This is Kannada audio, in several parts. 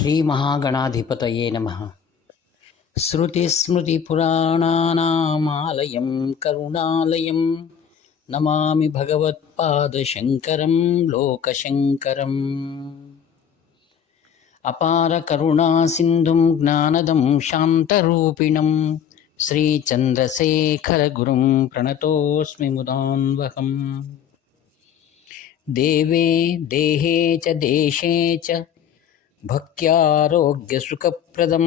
ಶ್ರೀ ಮಹಾಗಣಾಧಿಪತಯೇ ನಮಃ. ಶ್ರುತಿಸ್ಮೃತಿಪುರಾಣಾನಾಮಾಲಯಂ ಕರುಣಾಲಯಂ ನಮಾಮಿ ಭಗವತ್ಪಾದಶಂಕರಂ ಲೋಕಶಂಕರಂ. ಅಪಾರ ಕರುಣಾಸಿಂಧುಂ ಜ್ಞಾನದಂ ಶಾಂತರೂಪಿಣಂ ಶ್ರೀಚಂದ್ರಶೇಖರಗುರುಂ ಪ್ರಣತೋಸ್ಮಿ ಮುದಾನ್ವಹಂ. ದೇವೇ ದೇಹೇ ಚ ದೇಶೇ ಚ ಭಕ್ತ್ಯಾರೋಗ್ಯಸುಖಪ್ರದಂ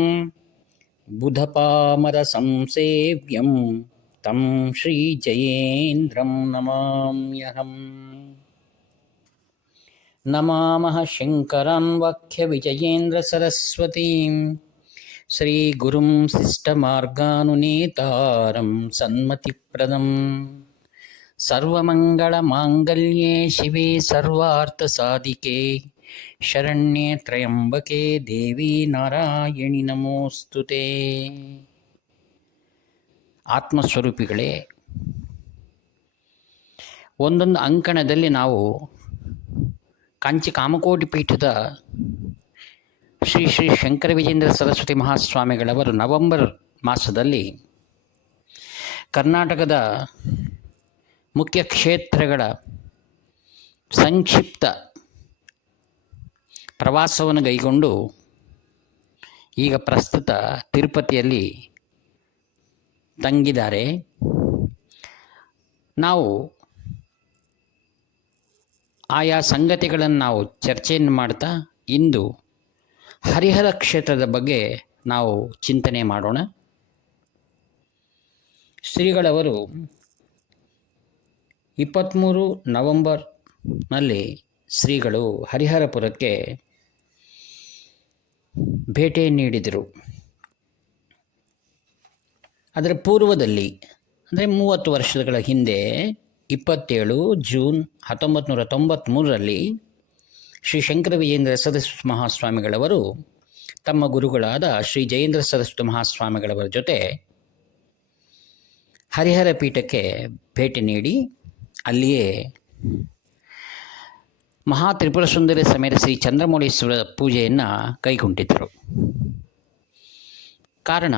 ಬುಧಪಾಮರ ಸಂಸೇವ್ಯಂ ತಂ ಶ್ರೀಜಯೇಂದ್ರಂ ನಮಾಮ್ಯಹಂ. ನಮಾಮಃ ಶಂಕರಾನ್ ವಾಕ್ಯವಿಜಯೇಂದ್ರ ಸರಸ್ವತೀಂ ಶ್ರೀಗುರುಂ ಶಿಷ್ಟಮಾರ್ಗಾನುನೇತಾರಂ ಸನ್ಮತಿಪ್ರದಂ. ಸರ್ವಮಂಗಳಮಾಂಗಲ್ಯೇ ಶಿವೆ ಸರ್ವಾರ್ಥಸಾಧಿಕೆ ಶರಣ್ಯೇ ತ್ರ್ಯಂಬಕೆ ದೇವಿ ನಾರಾಯಣಿ ನಮೋಸ್ತುತೆ. ಆತ್ಮಸ್ವರೂಪಿಗಳೇ, ಒಂದೊಂದು ಅಂಕಣದಲ್ಲಿ ನಾವು ಕಾಂಚಿ ಕಾಮಕೋಟಿ ಪೀಠದ ಶ್ರೀ ಶ್ರೀ ಶಂಕರ ವಿಜೇಂದ್ರ ಸರಸ್ವತಿ ಮಹಾಸ್ವಾಮಿಗಳವರು ನವೆಂಬರ್ ಮಾಸದಲ್ಲಿ ಕರ್ನಾಟಕದ ಮುಖ್ಯ ಕ್ಷೇತ್ರಗಳ ಸಂಕ್ಷಿಪ್ತ ಪ್ರವಾಸವನ್ನು ಕೈಗೊಂಡು ಈಗ ಪ್ರಸ್ತುತ ತಿರುಪತಿಯಲ್ಲಿ ತಂಗಿದ್ದಾರೆ. ನಾವು ಆಯಾ ಸಂಗತಿಗಳನ್ನು ನಾವು ಚರ್ಚೆಯನ್ನು ಮಾಡ್ತಾ ಇಂದು ಹರಿಹರ ಕ್ಷೇತ್ರದ ಬಗ್ಗೆ ನಾವು ಚಿಂತನೆ ಮಾಡೋಣ. ಶ್ರೀಗಳವರು 23 ನವೆಂಬರ್ನಲ್ಲಿ ಶ್ರೀಗಳು ಹರಿಹರಪುರಕ್ಕೆ ಭೇಟಿ ನೀಡಿದರು. ಅದರ ಪೂರ್ವದಲ್ಲಿ ಅಂದರೆ 30 ವರ್ಷಗಳ ಹಿಂದೆ 27 ಜೂನ್ 1993ರಲ್ಲಿ ಶ್ರೀ ಶಂಕರ ವಿಜೇಂದ್ರ ಸರಸ್ವತಿ ಮಹಾಸ್ವಾಮಿಗಳವರು ತಮ್ಮ ಗುರುಗಳಾದ ಶ್ರೀ ಜಯೇಂದ್ರ ಸರಸ್ವತಿ ಮಹಾಸ್ವಾಮಿಗಳವರ ಜೊತೆ ಹರಿಹರ ಪೀಠಕ್ಕೆ ಭೇಟಿ ನೀಡಿ ಅಲ್ಲಿಯೇ ಮಹಾ ತ್ರಿಪುರ ಸುಂದರಿ ಸಮೇತ ಶ್ರೀ ಚಂದ್ರಮೌಳೀಶ್ವರ ಪೂಜೆಯನ್ನು ಕೈಗೊಂಡಿದ್ದರು. ಕಾರಣ,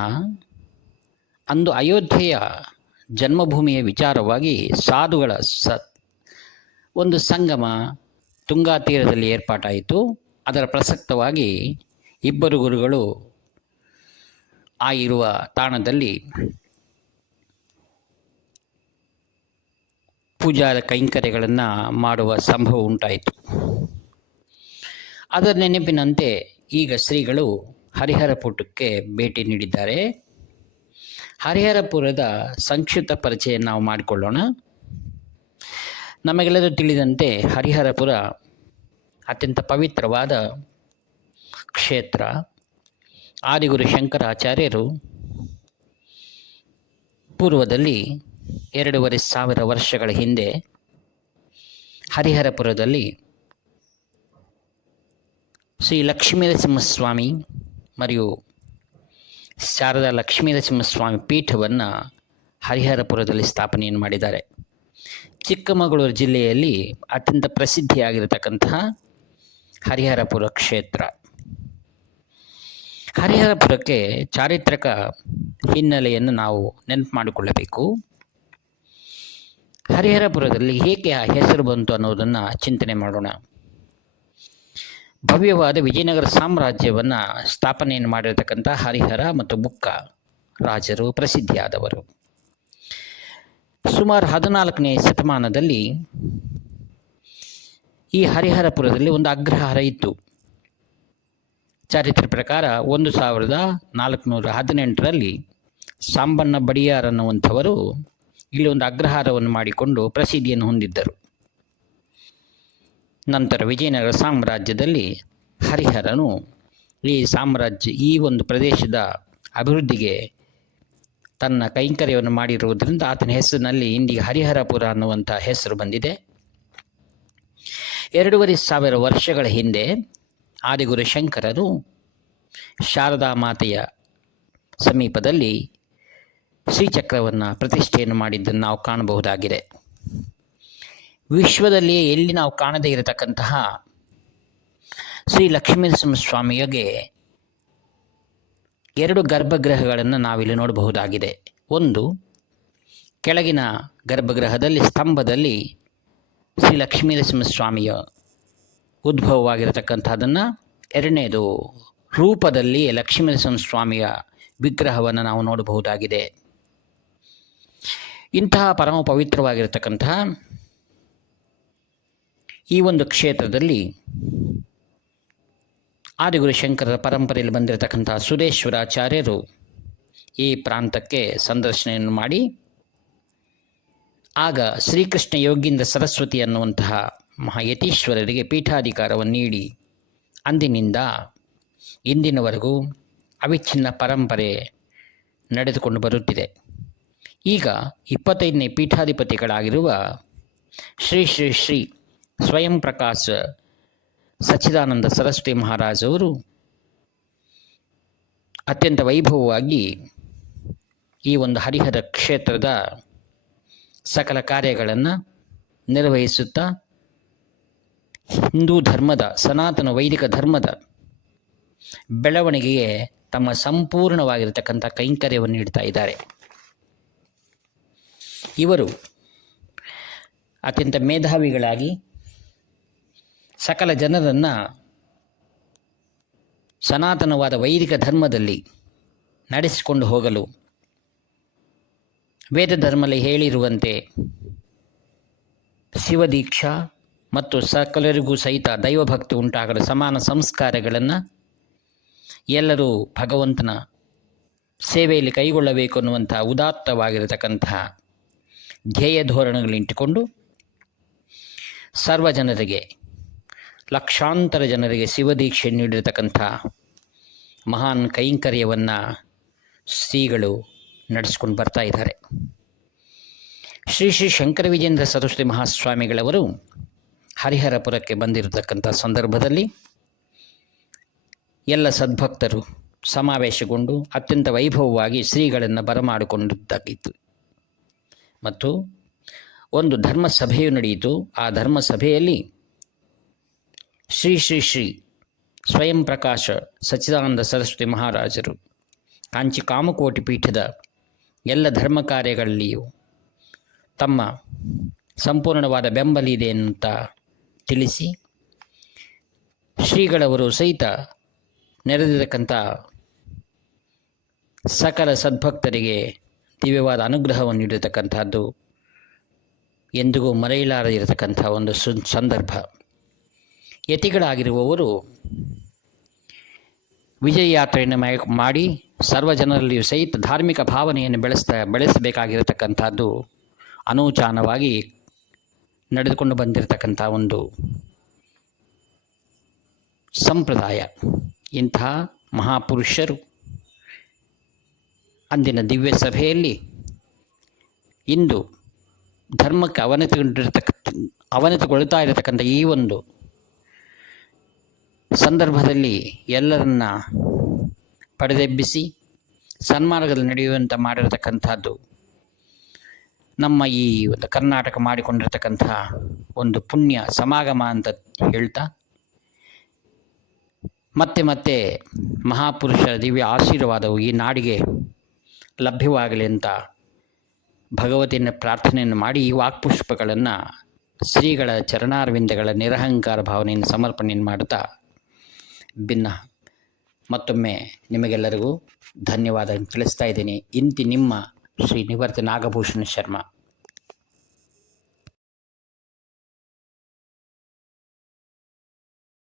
ಅಂದು ಅಯೋಧ್ಯೆಯ ಜನ್ಮಭೂಮಿಯ ವಿಚಾರವಾಗಿ ಸಾಧುಗಳ ಒಂದು ಸಂಗಮ ತುಂಗಾ ತೀರದಲ್ಲಿ ಏರ್ಪಾಟಾಯಿತು. ಅದರ ಪ್ರಸಕ್ತವಾಗಿ ಇಬ್ಬರು ಗುರುಗಳು ಆ ಇರುವ ತಾಣದಲ್ಲಿ ಪೂಜಾ ಕೈಂಕರ್ಯಗಳನ್ನು ಮಾಡುವ ಸಂಭವ ಉಂಟಾಯಿತು. ಅದರ ನೆನಪಿನಂತೆ ಈಗ ಶ್ರೀಗಳು ಹರಿಹರಪುರಕ್ಕೆ ಭೇಟಿ ನೀಡಿದ್ದಾರೆ. ಹರಿಹರಪುರದ ಸಂಕ್ಷಿಪ್ತ ಪರಿಚಯ ನಾವು ಮಾಡಿಕೊಳ್ಳೋಣ. ನಮಗೆಲ್ಲರೂ ತಿಳಿದಂತೆ ಹರಿಹರಪುರ ಅತ್ಯಂತ ಪವಿತ್ರವಾದ ಕ್ಷೇತ್ರ. ಆದಿಗುರು ಶಂಕರಾಚಾರ್ಯರು ಪೂರ್ವದಲ್ಲಿ 2500 ವರ್ಷಗಳ ಹಿಂದೆ ಹರಿಹರಪುರದಲ್ಲಿ ಶ್ರೀ ಲಕ್ಷ್ಮೀನರಸಿಂಹಸ್ವಾಮಿ మరియు ಶಾರದಾ ಲಕ್ಷ್ಮೀನರಸಿಂಹಸ್ವಾಮಿ ಪೀಠವನ್ನು ಹರಿಹರಪುರದಲ್ಲಿ ಸ್ಥಾಪನೆಯನ್ನು ಮಾಡಿದ್ದಾರೆ. ಚಿಕ್ಕಮಗಳೂರು ಜಿಲ್ಲೆಯಲ್ಲಿ ಅತ್ಯಂತ ಪ್ರಸಿದ್ಧಿಯಾಗಿರತಕ್ಕಂತಹ ಹರಿಹರಪುರ ಕ್ಷೇತ್ರ. ಹರಿಹರಪುರಕ್ಕೆ ಚಾರಿತ್ರಕ ಹಿನ್ನೆಲೆಯನ್ನು ನಾವು ನೆನಪು ಮಾಡಿಕೊಳ್ಳಬೇಕು. ಹರಿಹರಪುರದಲ್ಲಿ ಹೇಗೆ ಆ ಹೆಸರು ಬಂತು ಅನ್ನೋದನ್ನು ಚಿಂತನೆ ಮಾಡೋಣ. ಭವ್ಯವಾದ ವಿಜಯನಗರ ಸಾಮ್ರಾಜ್ಯವನ್ನು ಸ್ಥಾಪನೆಯನ್ನು ಮಾಡಿರತಕ್ಕಂಥ ಹರಿಹರ ಮತ್ತು ಬುಕ್ಕ ರಾಜರು ಪ್ರಸಿದ್ಧಿಯಾದವರು. ಸುಮಾರು 14ನೇ ಶತಮಾನದಲ್ಲಿ ಈ ಹರಿಹರಪುರದಲ್ಲಿ ಒಂದು ಅಗ್ರಹಾರ ಇತ್ತು. ಚಾರಿತ್ರ್ಯ ಪ್ರಕಾರ 1418ರಲ್ಲಿ ಸಾಂಬಣ್ಣ ಬಡಿಯಾರ್ ಅನ್ನುವಂಥವರು ಇಲ್ಲಿ ಒಂದು ಅಗ್ರಹಾರವನ್ನು ಮಾಡಿಕೊಂಡು ಪ್ರಸಿದ್ಧಿಯನ್ನು ಹೊಂದಿದ್ದರು. ನಂತರ ವಿಜಯನಗರ ಸಾಮ್ರಾಜ್ಯದಲ್ಲಿ ಹರಿಹರನು ಈ ಒಂದು ಪ್ರದೇಶದ ಅಭಿವೃದ್ಧಿಗೆ ತನ್ನ ಕೈಂಕರ್ಯವನ್ನು ಮಾಡಿರುವುದರಿಂದ ಆತನ ಹೆಸರಿನಲ್ಲಿ ಇಂದಿಗೆ ಹರಿಹರಪುರ ಅನ್ನುವಂಥ ಹೆಸರು ಬಂದಿದೆ. 2500 ವರ್ಷಗಳ ಹಿಂದೆ ಆದಿಗುರು ಶಂಕರರು ಶಾರದಾ ಮಾತೆಯ ಸಮೀಪದಲ್ಲಿ ಶ್ರೀಚಕ್ರವನ್ನು ಪ್ರತಿಷ್ಠೆಯನ್ನು ಮಾಡಿದ್ದನ್ನು ನಾವು ಕಾಣಬಹುದಾಗಿದೆ. ವಿಶ್ವದಲ್ಲಿಯೇ ಎಲ್ಲಿ ನಾವು ಕಾಣದೇ ಇರತಕ್ಕಂತಹ ಶ್ರೀ ಲಕ್ಷ್ಮೀನರಸಿಂಹಸ್ವಾಮಿಗೆ 2 ಗರ್ಭಗೃಹಗಳನ್ನು ನಾವಿಲ್ಲಿ ನೋಡಬಹುದಾಗಿದೆ. ಒಂದು ಕೆಳಗಿನ ಗರ್ಭಗೃಹದಲ್ಲಿ ಸ್ತಂಭದಲ್ಲಿ ಶ್ರೀ ಲಕ್ಷ್ಮೀನರಸಿಂಹಸ್ವಾಮಿಯ ಉದ್ಭವವಾಗಿರತಕ್ಕಂಥದ್ದನ್ನು, ಎರಡನೇದು ರೂಪದಲ್ಲಿ ಲಕ್ಷ್ಮೀನರಸಿಂಹಸ್ವಾಮಿಯ ವಿಗ್ರಹವನ್ನು ನಾವು ನೋಡಬಹುದಾಗಿದೆ. ಇಂತಹ ಪರಮ ಪವಿತ್ರವಾಗಿರತಕ್ಕಂತಹ ಈ ಒಂದು ಕ್ಷೇತ್ರದಲ್ಲಿ ಆದಿಗುರು ಶಂಕರರ ಪರಂಪರೆಯಲ್ಲಿ ಬಂದಿರತಕ್ಕಂಥ ಸುರೇಶ್ವರಾಚಾರ್ಯರು ಈ ಪ್ರಾಂತಕ್ಕೆ ಸಂದರ್ಶನೆಯನ್ನು ಮಾಡಿ ಆಗ ಶ್ರೀಕೃಷ್ಣ ಯೋಗೀಂದ್ರ ಸರಸ್ವತಿ ಅನ್ನುವಂತಹ ಮಹಾಯತೀಶ್ವರರಿಗೆ ಪೀಠಾಧಿಕಾರವನ್ನು ನೀಡಿ ಅಂದಿನಿಂದ ಇಂದಿನವರೆಗೂ ಅವಿಚ್ಛಿನ್ನ ಪರಂಪರೆ ನಡೆದುಕೊಂಡು ಬರುತ್ತಿದೆ. ಈಗ 25ನೇ ಪೀಠಾಧಿಪತಿಗಳಾಗಿರುವ ಶ್ರೀ ಶ್ರೀ ಶ್ರೀ ಸ್ವಯಂ ಪ್ರಕಾಶ ಸಚ್ಚಿದಾನಂದ ಸರಸ್ವತಿ ಮಹಾರಾಜವರು ಅತ್ಯಂತ ವೈಭವವಾಗಿ ಈ ಒಂದು ಹರಿಹರ ಕ್ಷೇತ್ರದ ಸಕಲ ಕಾರ್ಯಗಳನ್ನು ನಿರ್ವಹಿಸುತ್ತಾ ಹಿಂದೂ ಧರ್ಮದ, ಸನಾತನ ವೈದಿಕ ಧರ್ಮದ ಬೆಳವಣಿಗೆಗೆ ತಮ್ಮ ಸಂಪೂರ್ಣವಾಗಿರತಕ್ಕಂಥ ಕೈಂಕರ್ಯವನ್ನು ನೀಡ್ತಾ ಇದ್ದಾರೆ. ಇವರು ಅತ್ಯಂತ ಮೇಧಾವಿಗಳಾಗಿ ಸಕಲ ಜನರನ್ನು ಸನಾತನವಾದ ವೈದಿಕ ಧರ್ಮದಲ್ಲಿ ನಡೆಸಿಕೊಂಡು ಹೋಗಲು ವೇದ ಧರ್ಮದಲ್ಲಿ ಹೇಳಿರುವಂತೆ ಶಿವದೀಕ್ಷಾ ಮತ್ತು ಸಕಲರಿಗೂ ಸಹಿತ ದೈವಭಕ್ತಿ ಉಂಟಾಗಲು ಸಮಾನ ಸಂಸ್ಕಾರಗಳನ್ನು ಎಲ್ಲರೂ ಭಗವಂತನ ಸೇವೆಯಲ್ಲಿ ಕೈಗೊಳ್ಳಬೇಕು ಅನ್ನುವಂಥ ಉದಾತ್ತವಾಗಿರತಕ್ಕಂತಹ ಧ್ಯೇಯ ಧೋರಣೆಗಳಿಟ್ಟುಕೊಂಡು ಸರ್ವ ಜನರಿಗೆ, ಲಕ್ಷಾಂತರ ಜನರಿಗೆ ಶಿವದೀಕ್ಷೆ ನೀಡಿರತಕ್ಕಂಥ ಮಹಾನ್ ಕೈಂಕರ್ಯವನ್ನು ಶ್ರೀಗಳು ನಡೆಸ್ಕೊಂಡು ಬರ್ತಾ ಇದ್ದಾರೆ. ಶ್ರೀ ಶ್ರೀ ಶಂಕರ ವಿಜೇಂದ್ರ ಸರಸ್ವತಿ ಮಹಾಸ್ವಾಮಿಗಳವರು ಹರಿಹರಪುರಕ್ಕೆ ಬಂದಿರತಕ್ಕಂಥ ಸಂದರ್ಭದಲ್ಲಿ ಎಲ್ಲ ಸದ್ಭಕ್ತರು ಸಮಾವೇಶಗೊಂಡು ಅತ್ಯಂತ ವೈಭವವಾಗಿ ಶ್ರೀಗಳನ್ನು ಬರಮಾಡಿಕೊಂಡಿದ್ದಾಗಿತ್ತು. ಮತ್ತು ಒಂದು ಧರ್ಮ ಸಭೆಯು ನಡೆಯಿತು. ಆ ಧರ್ಮ ಸಭೆಯಲ್ಲಿ ಶ್ರೀ ಶ್ರೀ ಶ್ರೀ ಸ್ವಯಂ ಪ್ರಕಾಶ ಸಚ್ಚಿದಾನಂದ ಸರಸ್ವತಿ ಮಹಾರಾಜರು ಕಾಂಚಿ ಕಾಮಕೋಟಿ ಪೀಠದ ಎಲ್ಲ ಧರ್ಮ ಕಾರ್ಯಗಳಲ್ಲಿಯೂ ತಮ್ಮ ಸಂಪೂರ್ಣವಾದ ಬೆಂಬಲ ಇದೆ ಅಂತ ತಿಳಿಸಿ ಶ್ರೀಗಳವರು ಸಹಿತ ನೆರೆದಿರತಕ್ಕಂಥ ಸಕಲ ಸದ್ಭಕ್ತರಿಗೆ ದಿವ್ಯವಾದ ಅನುಗ್ರಹವನ್ನು ನೀಡಿರತಕ್ಕಂಥದ್ದು ಎಂದಿಗೂ ಮರೆಯಲಾರದಿರತಕ್ಕಂಥ ಒಂದು ಸಂದರ್ಭ. ಯತಿಗಳಾಗಿರುವವರು ವಿಜಯ ಯಾತ್ರೆಯನ್ನು ಮಾಡಿ ಸರ್ವ ಜನರಲ್ಲಿಯೂ ಸಹಿತ ಧಾರ್ಮಿಕ ಭಾವನೆಯನ್ನು ಬೆಳೆಸಬೇಕಾಗಿರತಕ್ಕಂಥದ್ದು ಅನೂಚಾನವಾಗಿ ನಡೆದುಕೊಂಡು ಬಂದಿರತಕ್ಕಂಥ ಒಂದು ಸಂಪ್ರದಾಯ. ಇಂತಹ ಮಹಾಪುರುಷರು ಅಂದಿನ ದಿವ್ಯ ಸಭೆಯಲ್ಲಿ ಇಂದು ಧರ್ಮಕ್ಕೆ ಅವನತಿಗೊಳ್ತಾ ಇರತಕ್ಕಂಥ ಈ ಒಂದು ಸಂದರ್ಭದಲ್ಲಿ ಎಲ್ಲರನ್ನ ಪಡೆದೆಬ್ಬಿಸಿ ಸನ್ಮಾರ್ಗದಲ್ಲಿ ನಡೆಯುವಂಥ ಮಾಡಿರತಕ್ಕಂಥದ್ದು ನಮ್ಮ ಈ ಒಂದು ಕರ್ನಾಟಕ ಮಾಡಿಕೊಂಡಿರತಕ್ಕಂಥ ಒಂದು ಪುಣ್ಯ ಸಮಾಗಮ ಅಂತ ಹೇಳ್ತಾ, ಮತ್ತೆ ಮತ್ತೆ ಮಹಾಪುರುಷರ ದಿವ್ಯ ಆಶೀರ್ವಾದವು ಈ ನಾಡಿಗೆ ಲಭ್ಯವಾಗಲಿ ಅಂತ ಭಗವತಿಯನ್ನು ಪ್ರಾರ್ಥನೆಯನ್ನು ಮಾಡಿ ಈ ವಾಕ್ಪುಷ್ಪಗಳನ್ನು ಶ್ರೀಗಳ ಚರಣಾರವಿಂದಗಳ ನಿರಹಂಕಾರ ಭಾವನೆಯನ್ನು ಸಮರ್ಪಣೆಯನ್ನು ಮಾಡುತ್ತಾ ಮತ್ತೊಮ್ಮೆ ನಿಮಗೆಲ್ಲರಿಗೂ ಧನ್ಯವಾದ ತಿಳಿಸ್ತಾ ಇದ್ದೀನಿ. ಇಂತಿ ನಿಮ್ಮ ಶ್ರೀ ನಿವೃತ್ತಿ ನಾಗಭೂಷಣ ಶರ್ಮಾ.